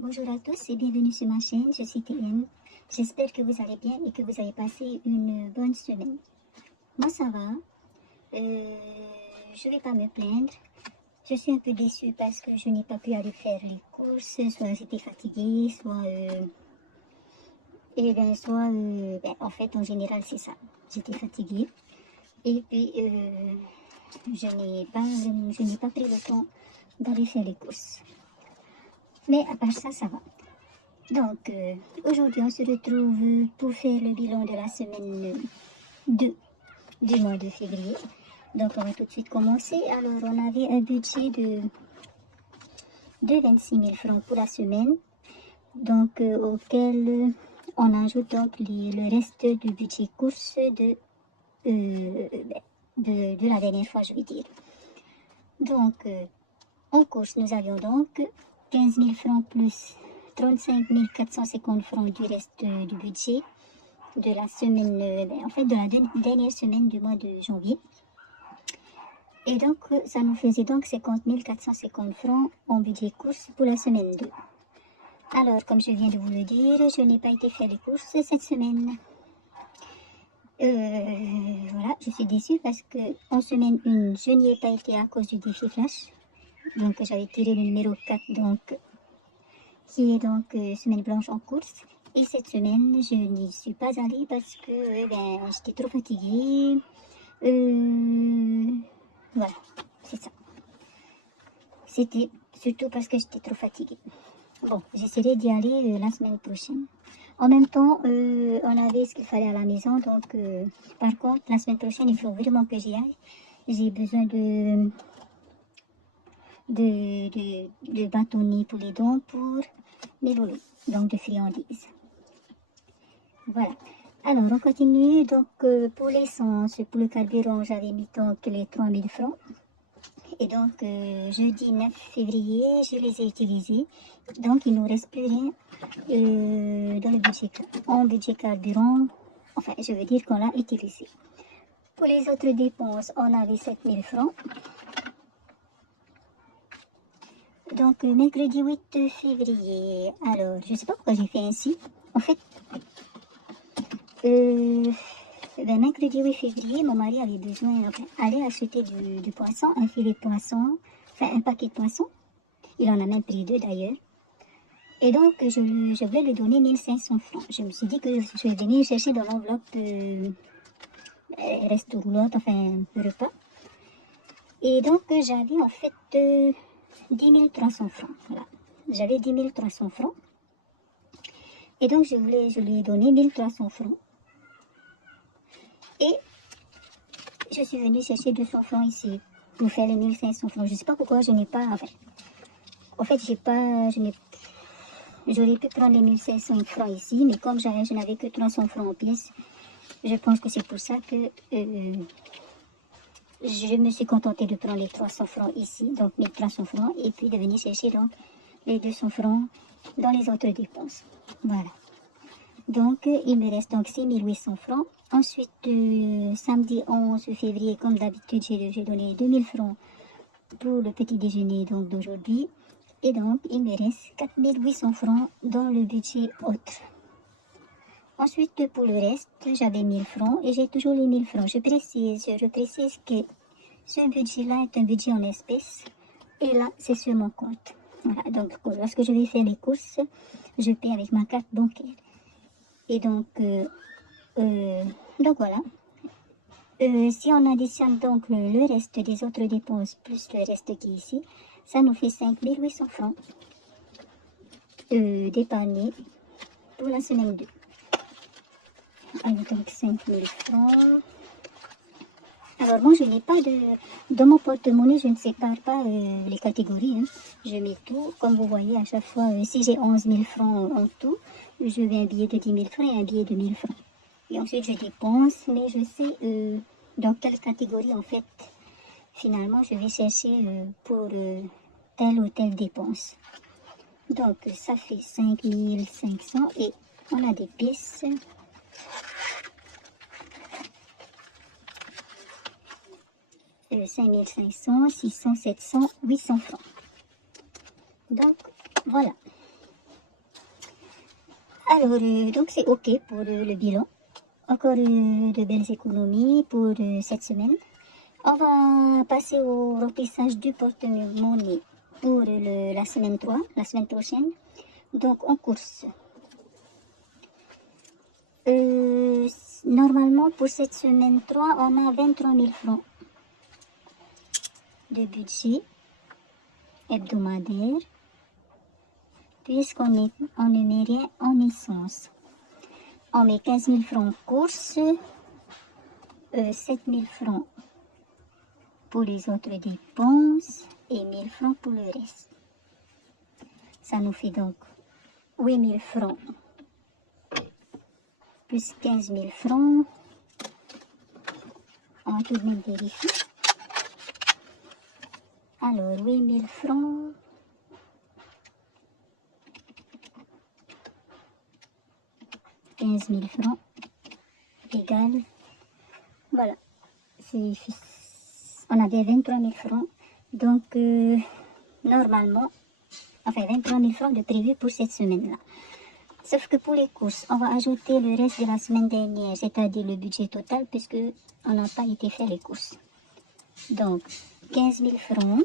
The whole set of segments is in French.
Bonjour à tous et bienvenue sur ma chaîne, je suis TN. J'espère que vous allez bien et que vous avez passé une bonne semaine. Moi ça va, je vais pas me plaindre. Je suis un peu déçue parce que je n'ai pas pu aller faire les courses, soit j'étais fatiguée, en fait en général c'est ça, j'étais fatiguée. Et puis je n'ai pas pris le temps d'aller faire les courses. Mais à part ça, ça va. Donc, aujourd'hui, on se retrouve pour faire le bilan de la semaine 2 du mois de février. Donc, on va tout de suite commencer. Alors, on avait un budget de 26 000 francs pour la semaine. Donc, auquel on ajoute donc le reste du budget course de la dernière fois, je vais dire. Donc, en course, nous avions donc 15 000 francs plus 35 450 francs du reste du budget de la semaine, de la dernière semaine du mois de janvier. Et donc, ça nous faisait donc 50 450 francs en budget course pour la semaine 2. Alors, comme je viens de vous le dire, je n'ai pas été faire les courses cette semaine. Voilà, je suis déçue parce que en semaine 1, je n'y ai pas été à cause du défi flash. Donc, j'avais tiré le numéro 4, donc qui est donc semaine blanche en course. Et cette semaine, je n'y suis pas allée parce que j'étais trop fatiguée. Voilà, c'est ça. C'était surtout parce que j'étais trop fatiguée. Bon, j'essaierai d'y aller la semaine prochaine. En même temps, on avait ce qu'il fallait à la maison. Donc, par contre, la semaine prochaine, il faut vraiment que j'y aille. J'ai besoin de bâtonnets pour les dents pour mes loulous, donc de friandises. Voilà. Alors, on continue. Donc, pour l'essence, pour le carburant, j'avais mis donc les 3 000 francs. Et donc, jeudi 9 février, je les ai utilisés. Donc, il ne nous reste plus rien dans le budget. En budget carburant, enfin, je veux dire qu'on l'a utilisé. Pour les autres dépenses, on avait 7 000 francs. Donc, mercredi 8 février. Alors, je ne sais pas pourquoi j'ai fait ainsi. En fait, mercredi 8 février, mon mari avait besoin d'aller acheter du poisson, un filet de poisson, enfin un paquet de poisson. Il en a même pris 2 d'ailleurs. Et donc, je voulais lui donner 1500 francs. Je me suis dit que je vais venir chercher dans l'enveloppe resto roulotte, enfin repas. Et donc, j'avais en fait 10 300 francs. Voilà. J'avais 10 300 francs. Et donc, je lui ai donné 1300 francs. Et je suis venue chercher 200 francs ici pour faire les 1500 francs. Je ne sais pas pourquoi je n'ai pas... J'aurais pu prendre les 1500 francs ici, mais comme je n'avais que 300 francs en pièces, je pense que c'est pour ça que je me suis contentée de prendre les 300 francs ici, donc 1300 francs, et puis de venir chercher donc les 200 francs dans les autres dépenses. Voilà. Donc, il me reste donc 6800 francs. Ensuite, samedi 11 février, comme d'habitude, j'ai donné 2000 francs pour le petit déjeuner d'aujourd'hui. Et donc, il me reste 4800 francs dans le budget autre. Ensuite, pour le reste, j'avais 1000 francs et j'ai toujours les 1000 francs. Je précise que ce budget-là est un budget en espèces. Et là, c'est sur mon compte. Voilà, donc, lorsque je vais faire les courses, je paie avec ma carte bancaire. Et donc voilà. Si on additionne donc le reste des autres dépenses plus le reste qui est ici, ça nous fait 5800 francs d'épargnés pour la semaine 2. Alors donc 5000 francs. Alors moi je n'ai pas dans mon porte-monnaie, je ne sépare pas les catégories. Hein. Je mets tout, comme vous voyez à chaque fois, si j'ai 11 000 francs en tout, je mets un billet de 10 000 francs et un billet de 1000 francs. Et ensuite je dépense, mais je sais dans quelle catégorie en fait, finalement je vais chercher pour telle ou telle dépense. Donc ça fait 5500 et on a des pièces. Euh, 5500, 600, 700, 800 francs. Donc voilà. Alors, donc c'est OK pour le bilan. Encore de belles économies pour cette semaine. On va passer au remplissage du porte-monnaie pour la semaine 3, la semaine prochaine. Donc en course. Normalement pour cette semaine 3, on a 23 000 francs de budget hebdomadaire, puisqu'on ne met rien en essence. On met 15 000 francs en course, 7 000 francs pour les autres dépenses et 1 000 francs pour le reste. Ça nous fait donc 8 000 francs plus 15 000 francs. On va tout de même vérifier. Alors, 8 000 francs. $15 000 égale, voilà, on avait 23 000 francs, donc normalement, enfin 23 000 francs de prévu pour cette semaine-là. Sauf que pour les courses, on va ajouter le reste de la semaine dernière, c'est-à-dire le budget total, puisque on n'a pas été faire les courses. Donc, 15 000 francs,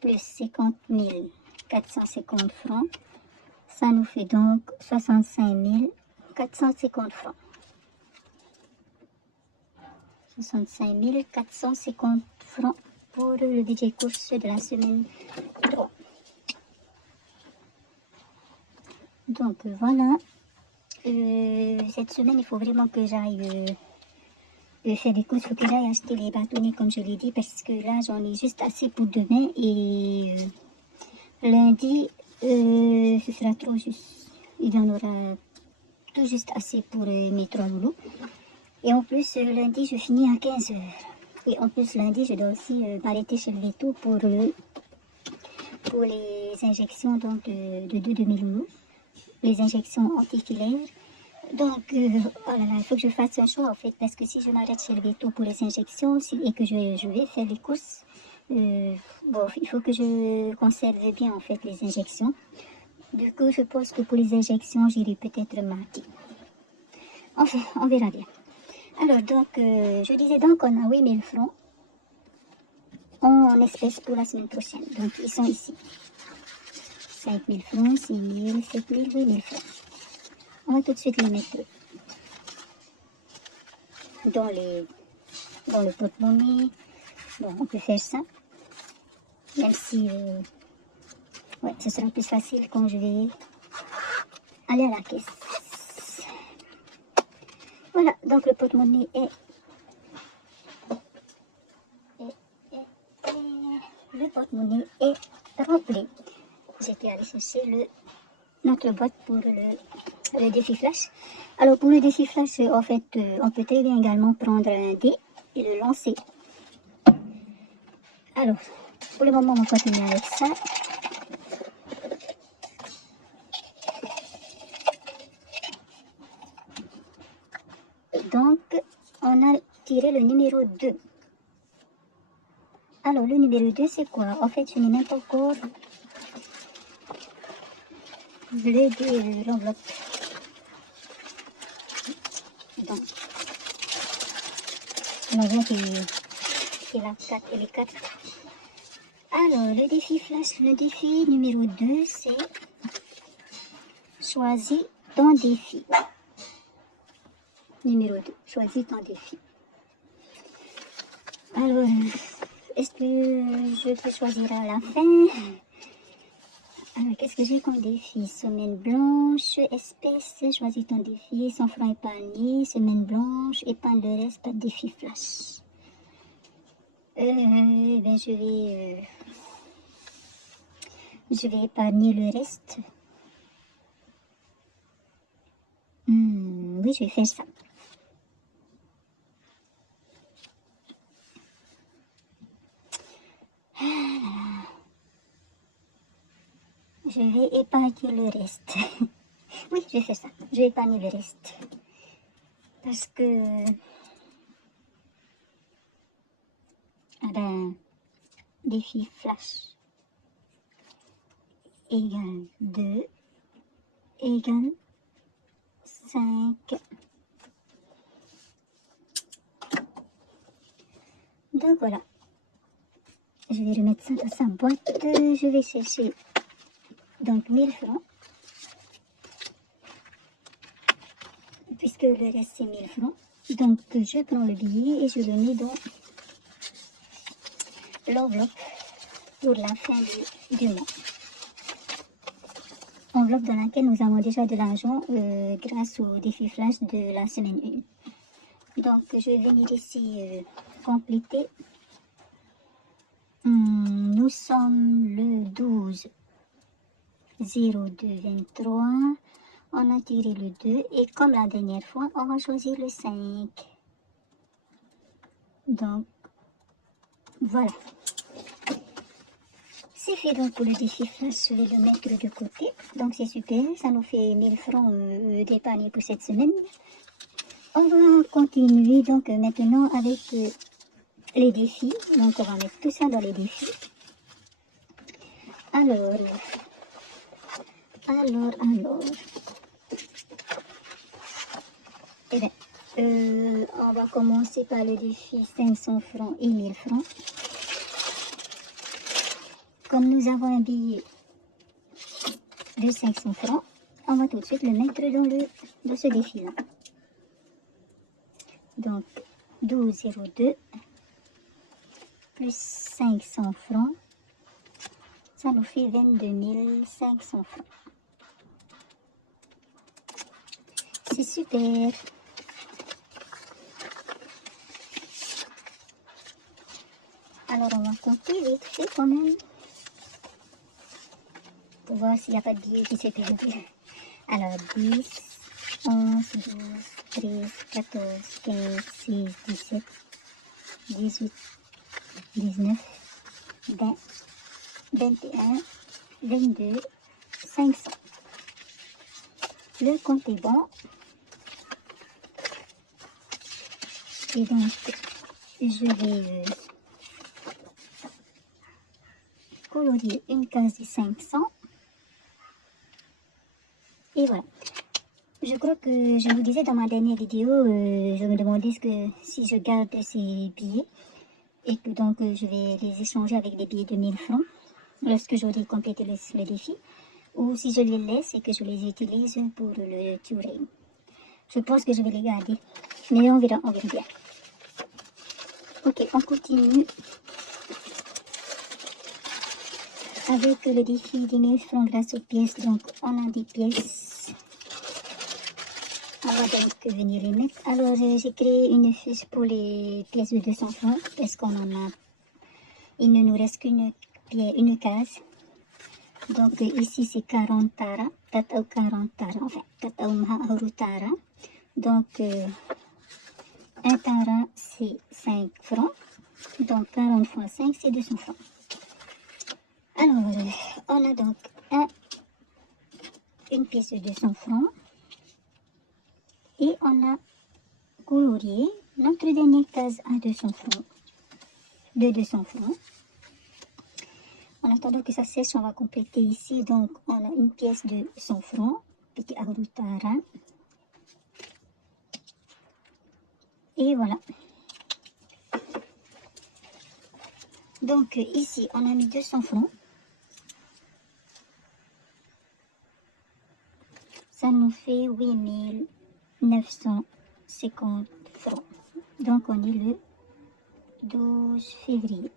plus 50 450 francs, ça nous fait donc 65 450 francs. 65 450 francs pour le budget course de la semaine 3. Donc voilà, cette semaine il faut vraiment que j'aille faire des courses, il faut que j'aille acheter les bâtonnets comme je l'ai dit, parce que là j'en ai juste assez pour demain et lundi ce sera trop juste, il y en aura tout juste assez pour mes 3 loulous. Et en plus lundi je finis à 15 h. Et en plus lundi je dois aussi m'arrêter chez le veto pour les injections donc, de 2 de mes loulous, les injections antifilaires. Donc, oh là là, il faut que je fasse un choix en fait, parce que si je m'arrête chez le veto pour les injections et que je vais faire les courses, bon, il faut que je conserve bien en fait les injections. Du coup, je pense que pour les injections, j'irai peut-être mardi. Enfin, on verra bien. Alors, donc, je disais donc qu'on a 8 000 francs en espèces pour la semaine prochaine. Donc, ils sont ici. 5 000 francs, 6 000, 7 000, 8 000 francs. On va tout de suite les mettre dans le porte-monnaie. Bon, on peut faire ça. Même si, ouais, ce sera plus facile quand je vais aller à la caisse. Voilà, donc le porte-monnaie le porte-monnaie est rempli. J'étais allée chercher notre boîte pour le défi flash. Alors pour le défi flash, en fait, on peut très bien également prendre un dé et le lancer. Alors, pour le moment, on va continuer avec ça. Donc, on a tiré le numéro 2. Alors, le numéro 2, c'est quoi? En fait, je n'ai même pas encore l'enveloppe. Donc, on voit qu'il y a la 4 et les 4. Alors, le défi flash, le défi numéro 2, c'est choisis ton défi. Numéro 2, choisis ton défi. Alors, est-ce que je peux choisir à la fin? Alors, qu'est-ce que j'ai comme défi? Semaine blanche, espèce, choisis ton défi, 100 francs épargnés, semaine blanche, épargne le reste, pas de défi flash. Ben je vais épargner le reste. Oui, je vais faire ça. Je vais épargner le reste. Oui, je vais faire ça. Je vais épargner le reste. Parce que... Ah ben... Défi flash égale 2. égale 5. Donc voilà. Je vais remettre ça dans sa boîte. Je vais chercher donc 1000 francs. Puisque le reste c'est 1000 francs. Donc je prends le billet et je le mets dans l'enveloppe pour la fin du mois. Enveloppe dans laquelle nous avons déjà de l'argent grâce au défi flash de la semaine 1. Donc je vais venir ici compléter. Nous sommes le 12 02 23. On a tiré le 2 et comme la dernière fois, on va choisir le 5. Donc voilà. C'est fait donc pour le défi flash, je vais le mettre de côté. Donc c'est super, ça nous fait 1000 francs d'épargne pour cette semaine. On va continuer donc maintenant avec les défis. Donc on va mettre tout ça dans les défis. Alors. Eh bien, on va commencer par le défi 500 francs et 1000 francs. Comme nous avons un billet de 500 francs, on va tout de suite le mettre dans ce défi-là. Donc, 12,02 plus 500 francs, ça nous fait 22 500 francs. C'est super. Alors, on va compter vite fait quand même. Pour voir s'il n'y a pas de billet qui s'est perdu. Alors, 10, 11, 12, 13, 14, 15, 16, 17, 18, 19, 20, 21, 22, 500. Le compte est bon. Et donc, je vais colorier une case de 500. Et voilà. Je crois que je vous disais dans ma dernière vidéo, je me demandais si je garde ces billets et que donc je vais les échanger avec des billets de 1000 francs lorsque j'aurai complété le défi, ou si je les laisse et que je les utilise pour le touring. Je pense que je vais les garder, mais on verra bien. Ok, on continue avec le défi des 1000 francs grâce aux pièces. Donc on a des pièces. On va donc venir les mettre. Alors j'ai créé une fiche pour les pièces de 200 francs parce qu'on en a. Il ne nous reste qu'une case. Donc ici c'est 40 tara, 40 tara, enfin 40 tara. Donc 1 tara c'est 5 francs. Donc 40 fois 5 c'est 200 francs. Alors on a donc une pièce de 200 francs. Et on a colorié notre dernière case à 200 francs. De 200 francs. En attendant que ça sèche, on va compléter ici. Donc, on a une pièce de 100 francs. Petit arutara. Et voilà. Donc, ici, on a mis 200 francs. Ça nous fait 8950 francs. Donc, on est le 12 février.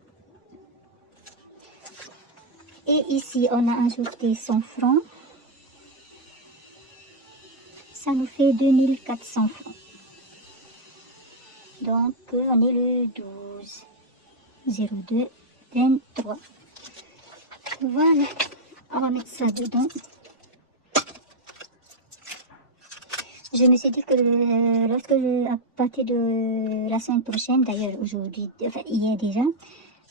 Et ici, on a ajouté 100 francs. Ça nous fait 2400 francs. Donc, on est le 12 02 23. Voilà. On va mettre ça dedans. Je me suis dit que à partir de la semaine prochaine, d'ailleurs aujourd'hui, enfin hier déjà,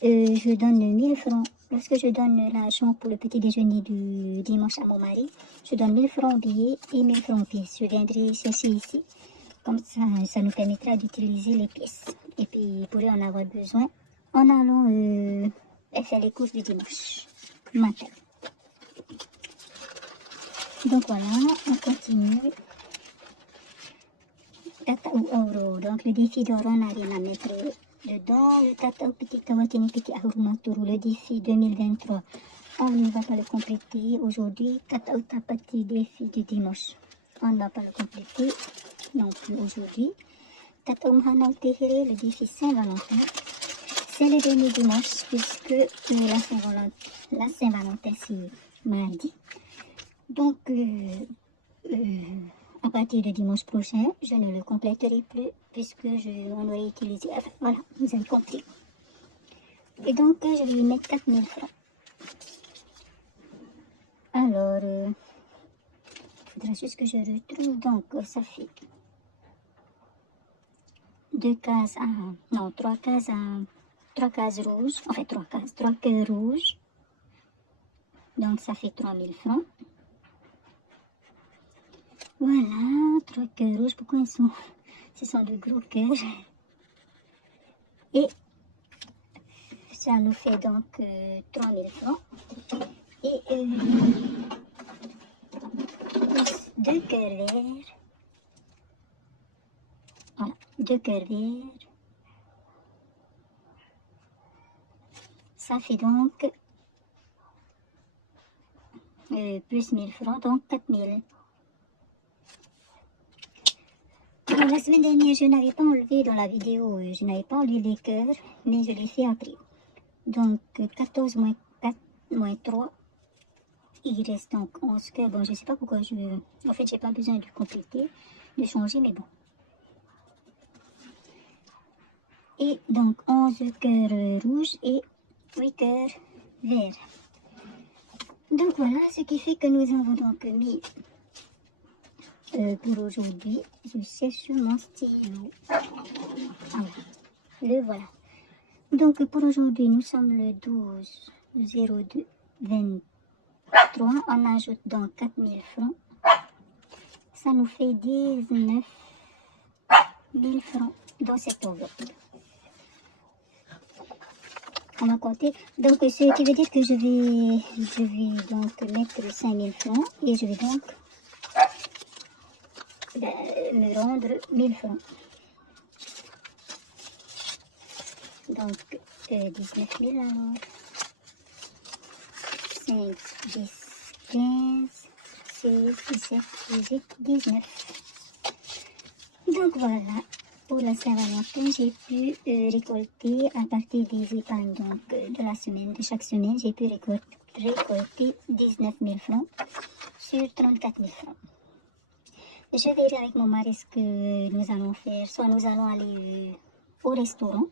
je donne 1000 francs. Lorsque je donne l'argent pour le petit déjeuner du dimanche à mon mari, je donne 1000 francs au billet et 1000 francs aux pièces. Je viendrai chercher ici. Comme ça nous permettra d'utiliser les pièces. Et puis, il pourrait en avoir besoin en allant faire les courses du dimanche matin. Donc voilà, on continue. Tata ou euro. Donc le défi d'oro, on n'a rien à mettre dedans. Le tata ou petit kawatini petit ahurumaturu, le défi 2023. On ne va pas le compléter aujourd'hui. Tata ou tapati défi du dimanche. On ne va pas le compléter non plus aujourd'hui. Tata ou mahana ou tehire, le défi Saint-Valentin. C'est le dernier dimanche puisque la Saint-Valentin c'est mardi. Donc à partir de dimanche prochain, je ne le compléterai plus puisque on aurait utilisé. Enfin, voilà, vous avez compris. Et donc je vais lui mettre 4000 francs. Alors, il faudra juste que je retrouve. Donc ça fait 2 cases à... Non, 3 cases à... 3 cases rouges. En fait, 3 cases. 3 cœurs rouges. Donc ça fait 3000 francs. Voilà, 3 cœurs rouges. Pourquoi ils sont... Ce sont de gros cœurs. Et ça nous fait donc 3000 francs. Et 2 cœurs verts. Voilà, 2 cœurs verts. Ça fait donc plus 1000 francs, donc 4000. Alors, la semaine dernière, je n'avais pas enlevé dans la vidéo, je n'avais pas enlevé les cœurs, mais je l'ai fait après. Donc 14 moins 4 moins 3, il reste donc 11 cœurs. Bon, je ne sais pas pourquoi en fait, j'ai pas besoin de compléter, de changer, mais bon. Et donc 11 cœurs rouges et 8 cœurs verts. Donc voilà, ce qui fait que nous avons donc mis pour aujourd'hui. Je cherche mon stylo. Ah, le voilà. Donc pour aujourd'hui, nous sommes le 12 02 23. On ajoute donc 4000 francs. Ça nous fait 19 000 francs dans cette enveloppe. On va compter. Donc ce qui veut dire que je vais donc mettre 5000 francs et je vais donc me rendre 1000 francs. Donc 19 000 alors. 5, 10, 15, 16, 17, 18, 19. Donc voilà, pour la Saint-Valentin, j'ai pu récolter à partir des épargnes donc, de la semaine, de chaque semaine, j'ai pu récolter 19 000 francs sur 34 000 francs. Je verrai avec mon mari ce que nous allons faire. Soit nous allons aller au restaurant,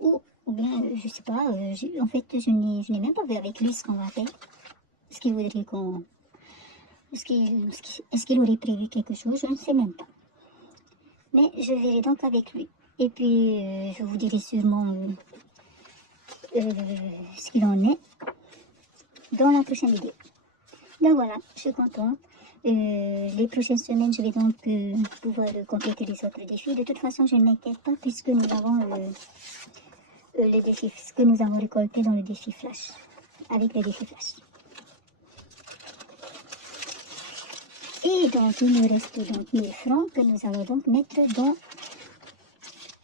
ou bien, je sais pas, en fait, je n'ai même pas vu avec lui ce qu'on va faire. Est-ce qu'il voudrait qu'on... Est-ce qu'il aurait prévu quelque chose? Je ne sais même pas. Mais je verrai donc avec lui. Et puis, je vous dirai sûrement ce qu'il en est dans la prochaine vidéo. Donc voilà, je suis contente. Les prochaines semaines, je vais donc pouvoir compléter les autres défis. De toute façon, je ne m'inquiète pas puisque nous avons le défi, ce que nous avons récolté dans le défi flash, avec le défi flash. Et donc, il nous reste donc 1000 francs que nous allons donc mettre dans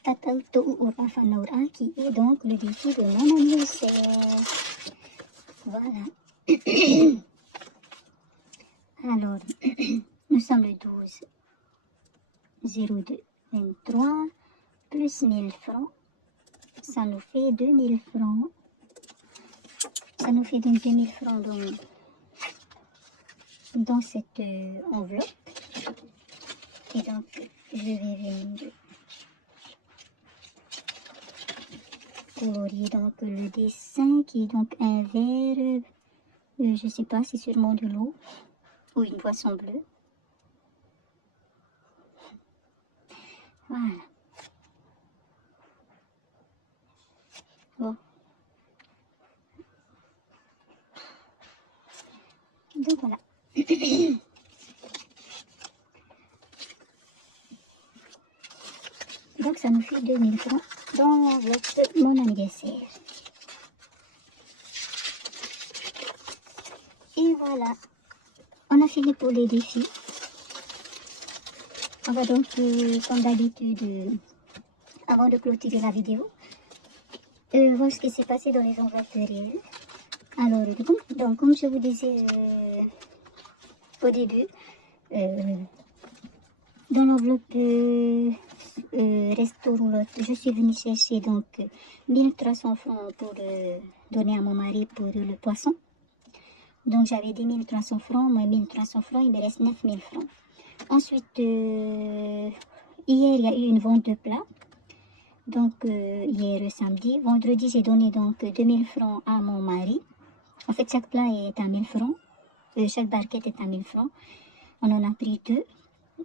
Tatauto Ura Fanaura, qui est donc le défi de mon anniversaire. Voilà. Alors, nous sommes le 12 02 23 plus 1000 francs. Ça nous fait 2000 francs. Ça nous fait donc 2000 francs dans cette enveloppe. Et donc, je vais venir colorier donc le dessin qui est donc un vert, je ne sais pas, c'est sûrement de l'eau ou une boisson bleue. Voilà. Bon. Donc voilà. Donc ça nous fait 2000 francs dans l'enveloppe de mon anniversaire. Et voilà. On a fini pour les défis. On va donc, comme d'habitude, avant de clôturer la vidéo, voir ce qui s'est passé dans les enveloppes réelles. Alors, donc, comme je vous disais au début, dans l'enveloppe resto roulotte, je suis venue chercher donc 1300 francs pour donner à mon mari pour le poisson. Donc j'avais dit 1300 francs, moi 1300 francs, il me reste 9000 francs. Ensuite, hier il y a eu une vente de plats. Donc hier samedi, vendredi j'ai donné donc 2000 francs à mon mari. En fait chaque plat est à 1000 francs, chaque barquette est à 1000 francs. On en a pris deux.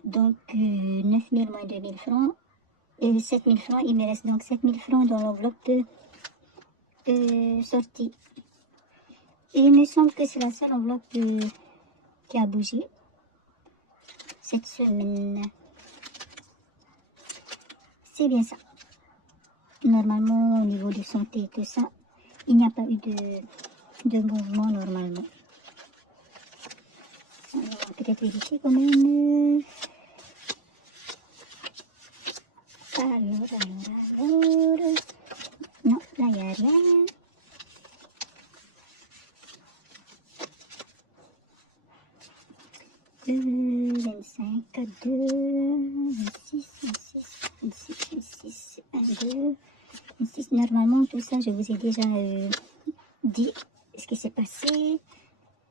Donc 9000 moins 2000 francs et 7000 francs, il me reste donc 7000 francs dans l'enveloppe sortie. Et il me semble que c'est la seule enveloppe qui a bougé cette semaine. C'est bien ça. Normalement au niveau de santé et tout ça, il n'y a pas eu de mouvement normalement. On va peut-être vérifier quand même. Alors. Non, là, il n'y a rien. « 25, 2, 26, 26, 1, 2, 26. Normalement, tout ça, je vous ai déjà dit ce qui s'est passé.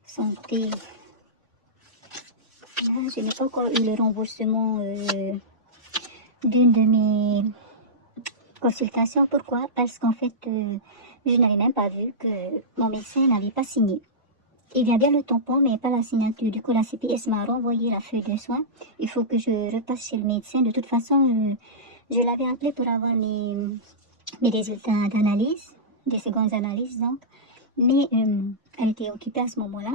Santé. Là, je n'ai pas encore eu le remboursement d'une de mes consultations. Pourquoi? Parce qu'en fait, je n'avais même pas vu que mon médecin n'avait pas signé. Il y a bien le tampon, mais pas la signature. Du coup, la CPS m'a renvoyé la feuille de soins. Il faut que je repasse chez le médecin. De toute façon, je l'avais appelé pour avoir mes résultats d'analyse, des secondes analyses donc. Mais elle était occupée à ce moment-là.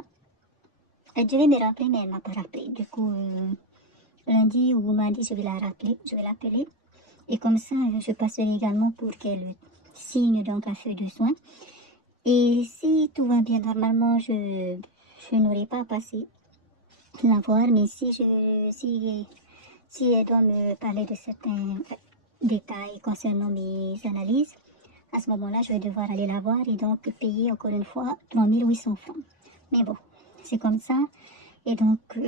Elle devait me rappeler, mais elle ne m'a pas rappelé. Du coup, lundi ou mardi, je vais la rappeler, je vais l'appeler. Et comme ça, je passerai également pour qu'elle signe donc la feuille de soins. Et si tout va bien, normalement, je n'aurai pas à passer la voir. Mais si elle doit me parler de certains détails concernant mes analyses, à ce moment-là, je vais devoir aller la voir et donc payer encore une fois 3800 francs. Mais bon, c'est comme ça. Et donc,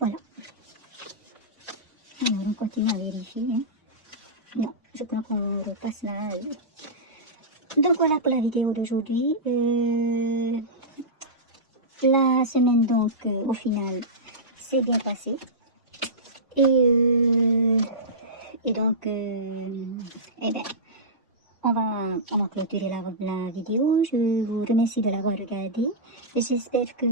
voilà. Alors, on continue à vérifier. Hein. Non, je crois qu'on repasse là. Donc voilà pour la vidéo d'aujourd'hui. La semaine donc au final s'est bien passée. Et donc eh ben, on va clôturer la vidéo. Je vous remercie de l'avoir regardé. J'espère que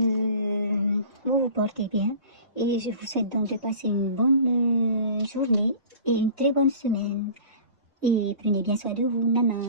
vous vous portez bien. Et je vous souhaite donc de passer une bonne journée et une très bonne semaine. Et prenez bien soin de vous. Nana.